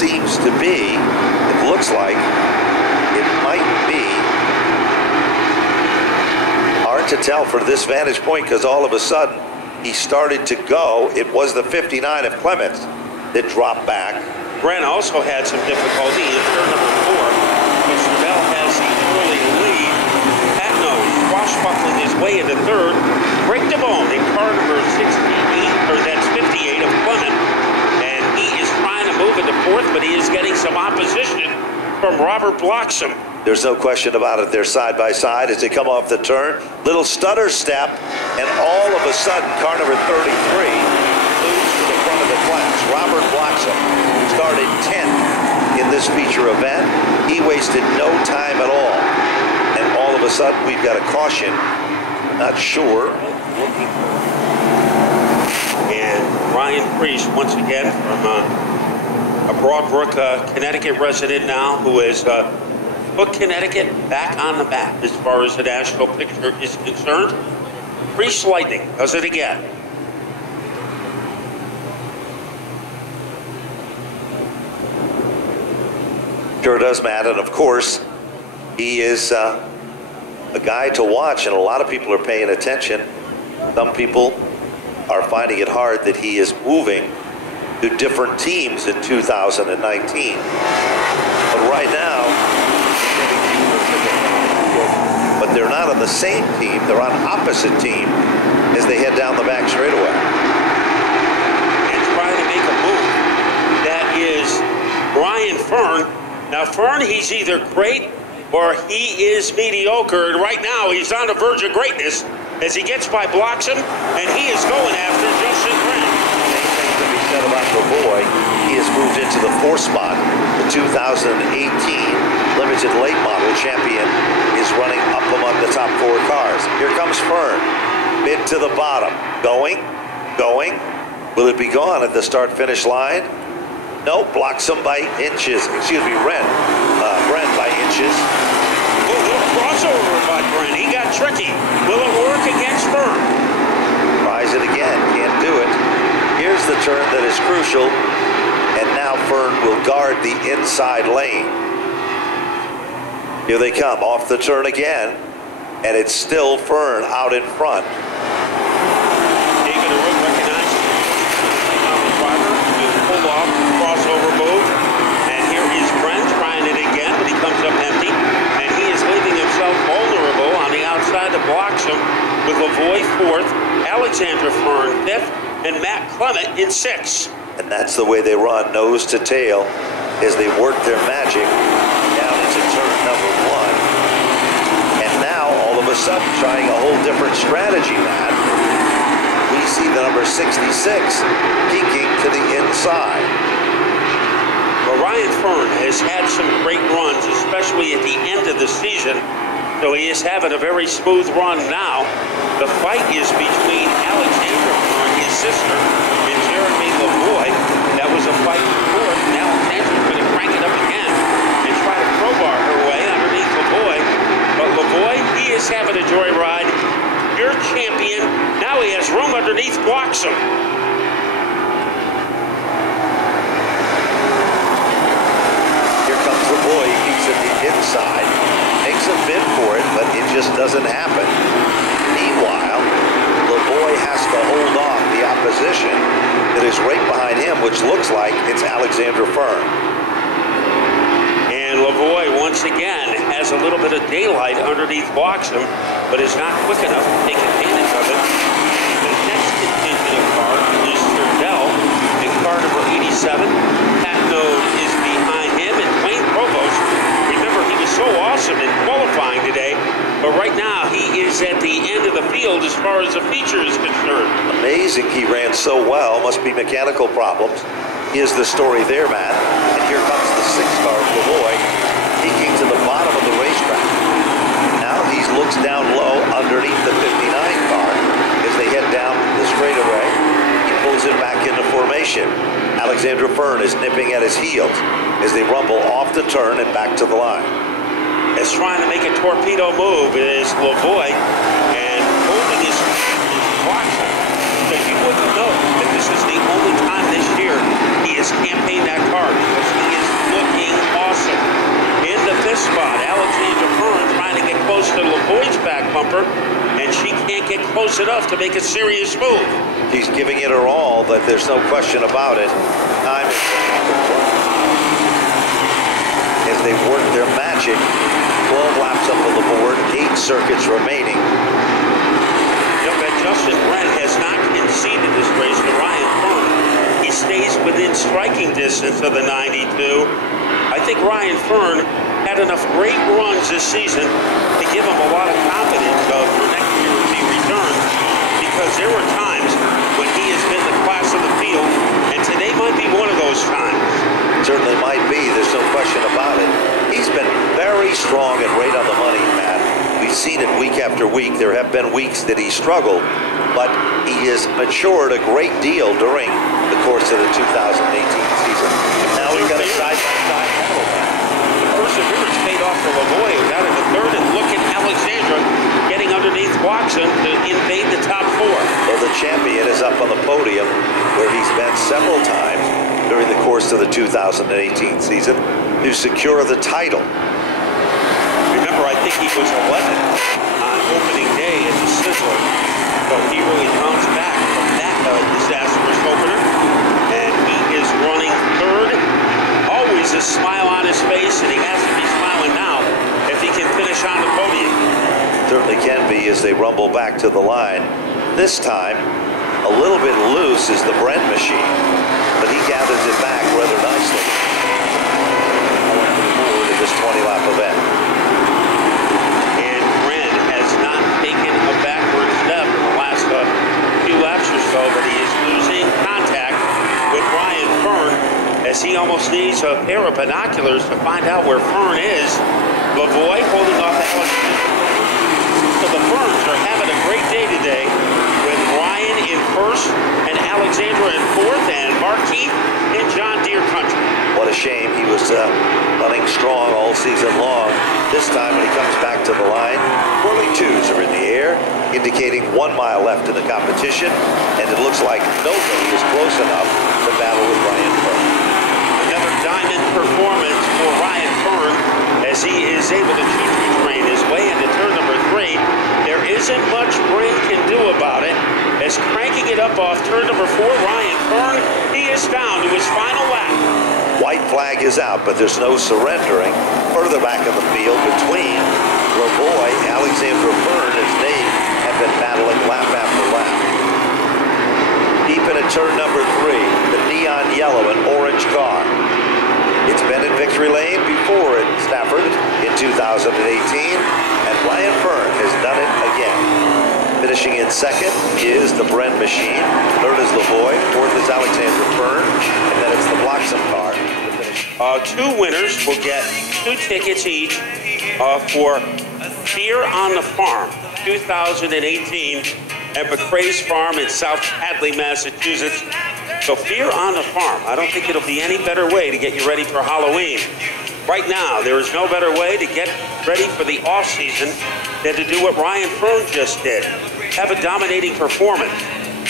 seems to be, it looks like, it might be hard to tell for this vantage point because all of a sudden he started to go. It was the 59 of Clements that dropped back. Brent also had some difficulty in turn number 4. Mr. Bell has the early lead. Patno swashbuckling his way into third. Break the bone in car number 68, or that's 58 of Clement. And he is trying to move into fourth, but he is getting some opposition from Robert Bloxham. There's no question about it. They're side by side as they come off the turn. Little stutter step, and all of a sudden, car number 33 moves to the front of the class. Robert Bloxham started 10th in this feature event. He wasted no time at all. And all of a sudden, we've got a caution. Not sure. And Ryan Priest, once again, from a Broadbrook, Connecticut resident now, who is put Connecticut back on the map as far as the national picture is concerned. Priest Lightning does it again. Sure does, Matt, and of course, he is a guy to watch, and a lot of people are paying attention. Some people are finding it hard that he is moving to different teams in 2019. But right now, but they're not on the same team, they're on opposite team as they head down the back straightaway. And trying to make a move. That is Brian Fern. Now Fern, he's either great or he is mediocre, and right now he's on the verge of greatness as he gets by Bloxham, and he is going after Justin Grant. Same thing to be said about Lavoie. He has moved into the 4th spot. The 2018 limited late model champion is running up among the top 4 cars. Here comes Fern, mid to the bottom, going. Will it be gone at the start-finish line? No, Bloxham by inches. Excuse me, Brent by inches. Oh, little crossover by Brent. He got tricky. Will it work against Fern? Tries it again, can't do it. Here's the turn that is crucial, and now Fern will guard the inside lane. Here they come, off the turn again, and it's still Fern out in front. David Arroyo recognized the driver to pull off the crossover move, and here is Brent trying it again, but he comes up empty, and he is leaving himself vulnerable on the outside to Bloxham with Lavoie 4th, Alexander Fern 5th, and Matt Clement in 6th. And that's the way they run, nose to tail, as they work their magic down into turn number 1. And now, all of a sudden, trying a whole different strategy, Matt. We see the number 66 peeking to the inside. Well, Ryan Fern has had some great runs, especially at the end of the season. So he is having a very smooth run now. The fight is between Alexander Fern, his sister, and Jeremy Lavoie. That was a fight before, and Alexander's going to crank it up again and try to crowbar her way underneath Lavoie. But Lavoie, he is having a joyride. Your champion. Now he has room underneath Bloxham. Here comes Lavoie. He keeps it the inside. Makes a bid for it, but it just doesn't happen. Meanwhile, Lavoie has to hold off the opposition that is right behind him, which looks like it's Alexander Fern. And Lavoie, once again, has a little bit of daylight underneath Bloxham, but is not quick enough to take advantage of it. The next contingent of cars is Surdell in car number 87. Pat Node is behind him, and Wayne Provost, remember, he was so awesome in qualifying today, but right now he is at the end of the field as far as the feature is concerned. Amazing he ran so well. Must be mechanical problems. Is the story there, Matt. And here comes the 6th car of Lavoie, peeking to the bottom of the racetrack. Now he looks down low underneath the 59 car as they head down the straightaway. He pulls it back into formation. Alexander Fern is nipping at his heels as they rumble off the turn and back to the line. Is trying to make a torpedo move is Lavoie, and holding his Bloxham, because you wouldn't know that this is the only time this year he has campaigned that car, because he jumper, and she can't get close enough to make a serious move. She's giving it her all, but there's no question about it. Time is as they work their magic. 12 laps up on the board, 8 circuits remaining. Yep, and Justin Brent has not conceded this race to Ryan Fern. He stays within striking distance of the 92. I think Ryan Fern had enough great runs this season to give him a lot of confidence for next year as he returns, because there were times when he has been the class of the field, and today might be one of those times. Certainly might be. There's no question about it. He's been very strong and right on the money, Matt. We've seen it week after week. There have been weeks that he struggled, but he has matured a great deal during the course of the 2018 season. Now we've got a side-by-side battle. The perseverance paid off for Lavoie, who got in the third, and look at Alexandra getting underneath Watson to invade the top 4. Well, the champion is up on the podium, where he's been several times during the course of the 2018 season to secure the title. Remember, I think he was 11th on opening day at the Sizzler, so he really comes back from that disastrous opener, and he is running third. Always a smile on his face, and he has to be smiling now if he can finish on the podium. Certainly can be as they rumble back to the line. This time, a little bit loose is the Brent machine, but he gathers it back rather nicely. Forward in this 20-lap event. And Brent has not taken a backward step in the last few laps or so, but he is losing contact with Ryan Fern, as he almost needs a pair of binoculars to find out where Fern is. Lavoie holding off Alexandra. So the Ferns are having a great day today, with Ryan in first and Alexandra in fourth, and Markeith in John Deere country. What a shame. He was running strong all season long. This time when he comes back to the line, early 2s are in the air, indicating 1 mile left in the competition, and it looks like nobody is close enough to battle with Ryan Fern. Another diamond performance for Ryan Fern, as he is able to train his way into turn number 3. There isn't much Brent can do about it, as cranking it up off turn number 4, Ryan Fern, he is down to his final lap. White flag is out, but there's no surrendering. Further back in the field between Lavoie, Alexandra Fern, as they have been battling lap after lap. Deep into turn number 3, the neon yellow and orange car. It's been in victory lane before at Stafford in 2018, and Ryan Fern has done it again. Finishing in second is the Brent machine. Third is Lavoie. Fourth is Alexandra Fern, and then it's the Bloxham car. 2 winners will get 2 tickets each for Fear on the Farm 2018 at McRae's Farm in South Hadley, Massachusetts. So Fear on the Farm. I don't think it'll be any better way to get you ready for Halloween. Right now, there is no better way to get ready for the off-season than to do what Ryan Fern just did. Have a dominating performance.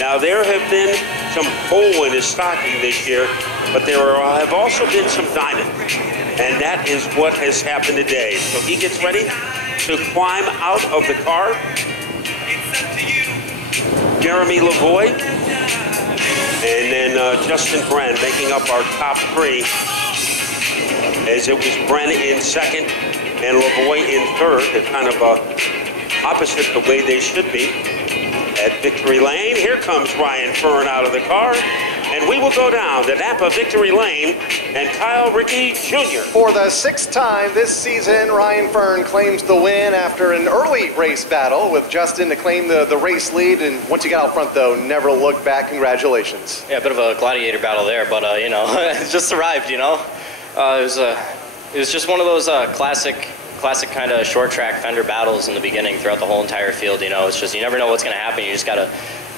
Now, there have been some coal in his stocking this year, but there have also been some diamonds. And that is what has happened today. So he gets ready to climb out of the car. Jeremy Lavoie, and then Justin Brent making up our top 3, as it was Brent in second and Lavoie in third. They're kind of opposite the way they should be. At Victory Lane, here comes Ryan Fern out of the car, and we will go down to Napa Victory Lane and Kyle Rickey Jr. For the 6th time this season, Ryan Fern claims the win after an early race battle with Justin to claim the race lead. And once you got out front, though, never looked back. Congratulations. Yeah, a bit of a gladiator battle there, but you know, it just arrived. You know, it was just one of those classic kind of short track fender battles in the beginning throughout the whole entire field. You know, it's just you never know what's going to happen. You just got to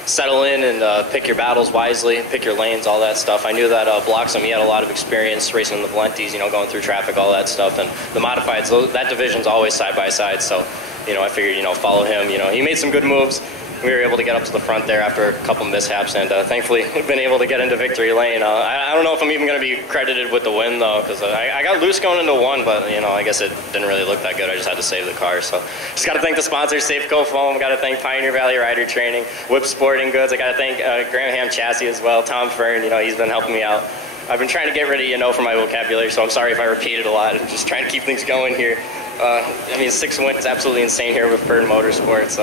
settle in and pick your battles wisely, pick your lanes, all that stuff. I knew that Bloxham, he had a lot of experience racing in the Valentes, you know, going through traffic, all that stuff. And the modifieds, that division's always side by side. So, you know, I figured, you know, follow him. You know, he made some good moves. we were able to get up to the front there after a couple mishaps, and thankfully we've been able to get into victory lane. I don't know if I'm even going to be credited with the win, though, because I got loose going into one, but, you know, I guess it didn't really look that good. I just had to save the car. So just got to thank the sponsors, Safeco Foam, got to thank Pioneer Valley Rider Training, Whip Sporting Goods. I got to thank Graham Chassis as well, Tom Fern, you know, he's been helping me out. I've been trying to get rid of, you know, from my vocabulary, so I'm sorry if I repeated a lot. I'm just trying to keep things going here. I mean, 6 wins is absolutely insane here with Fern Motorsports.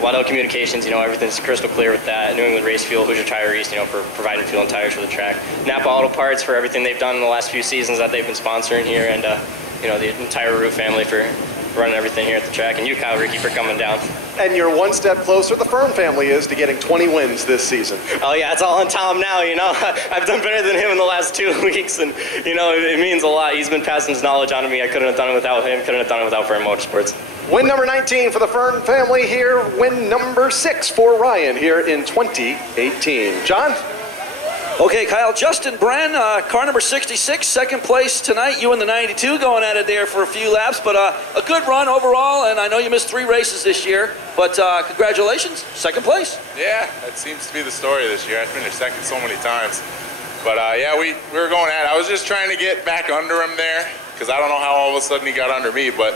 Waddell Communications, you know, everything's crystal clear with that. New England Race Fuel, Hoosier Tire East, you know, for providing fuel and tires for the track. Napa Auto Parts for everything they've done in the last few seasons that they've been sponsoring here, and, you know, the entire Root family for running everything here at the track, and you, Kyle Ricky, for coming down. And you're one step closer, the Fern family is, to getting 20 wins this season. Oh yeah, it's all on Tom now, you know. I've done better than him in the last 2 weeks, and, you know, it means a lot. He's been passing his knowledge on to me. I couldn't have done it without him, couldn't have done it without Fern Motorsports. Win number 19 for the Fern family here. Win number 6 for Ryan here in 2018. John? Okay, Kyle, Justin Bren, car number 66, second place tonight. You in the 92 going at it there for a few laps, but a good run overall, and I know you missed 3 races this year, but congratulations, second place. Yeah, that seems to be the story this year. I finished second so many times. But yeah, we were going at it. I was just trying to get back under him there, because I don't know how all of a sudden he got under me, but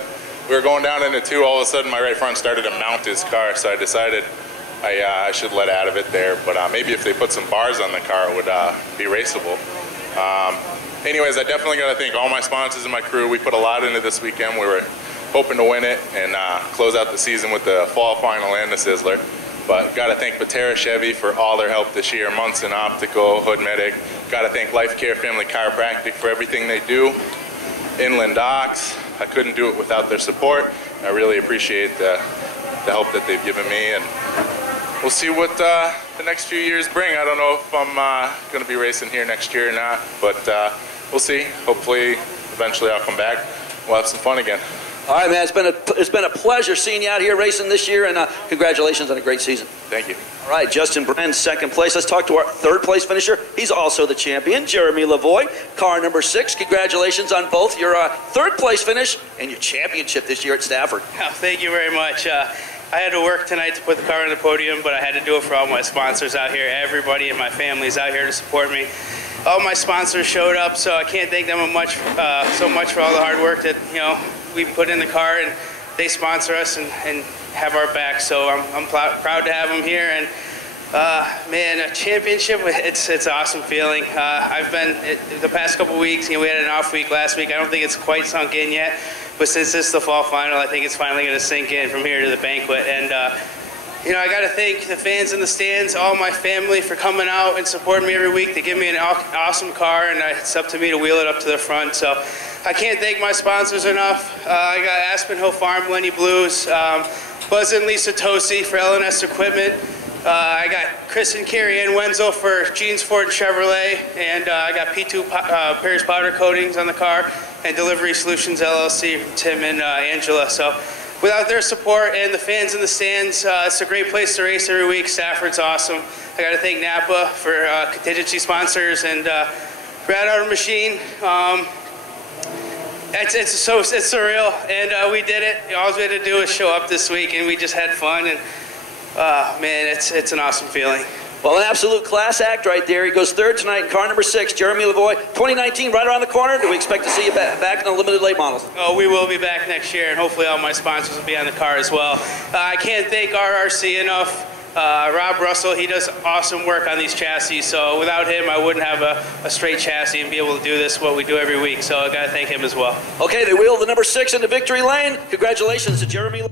we were going down into 2, all of a sudden my right front started to mount his car, so I decided I should let out of it there, but maybe if they put some bars on the car, it would be raceable. Anyways, I definitely got to thank all my sponsors and my crew. We put a lot into this weekend. We were hoping to win it and close out the season with the fall final and the Sizzler. But got to thank Patera Chevy for all their help this year, Munson Optical, Hood Medic. Got to thank Life Care Family Chiropractic for everything they do. Inland Docks, I couldn't do it without their support. I really appreciate the help that they've given me, and we'll see what the next few years bring. I don't know if I'm going to be racing here next year or not, but we'll see. Hopefully, eventually I'll come back. We'll have some fun again. All right, man, it's been a pleasure seeing you out here racing this year, and congratulations on a great season. Thank you. All right, Justin Bren, second place. Let's talk to our third place finisher. He's also the champion, Jeremy Lavoie, car number 6. Congratulations on both your third place finish and your championship this year at Stafford. Oh, thank you very much. I had to work tonight to put the car on the podium, but I had to do it for all my sponsors out here. Everybody in my family is out here to support me. All my sponsors showed up, so I can't thank them so much for all the hard work that, you know, we put in the car, and they sponsor us and have our back. So I'm proud to have them here, and man, a championship, it's an awesome feeling. I've been the past couple weeks, you know, we had an off week last week. I don't think it's quite sunk in yet, but since this is the fall final, I think it's finally going to sink in from here to the banquet. And you know, I got to thank the fans in the stands, all my family, for coming out and supporting me every week. They give me an awesome car, and it's up to me to wheel it up to the front. So I can't thank my sponsors enough. I got Aspen Hill Farm, Lenny Blues, Buzz and Lisa Tosi for LNS Equipment. I got Chris and Carrie Ann Wenzel for Jeans Ford Chevrolet, and I got P2 Paris Powder Coatings on the car, and Delivery Solutions LLC from Tim and Angela. So without their support and the fans in the stands, it's a great place to race every week. Stafford's awesome. I got to thank Napa for contingency sponsors and Brad Auto Machine. It's surreal, and we did it. All we had to do was show up this week, and we just had fun. And man, it's an awesome feeling. Well, an absolute class act right there. He goes third tonight in car number 6, Jeremy Lavoie. 2019 right around the corner. Do we expect to see you back in the limited late models? Oh, we will be back next year, and hopefully all my sponsors will be on the car as well. I can't thank RRC enough. Rob Russell, he does awesome work on these chassis, so without him I wouldn't have a straight chassis and be able to do this, what we do every week, so I got to thank him as well. Okay, they wheel the number 6 into victory lane. Congratulations to Jeremy.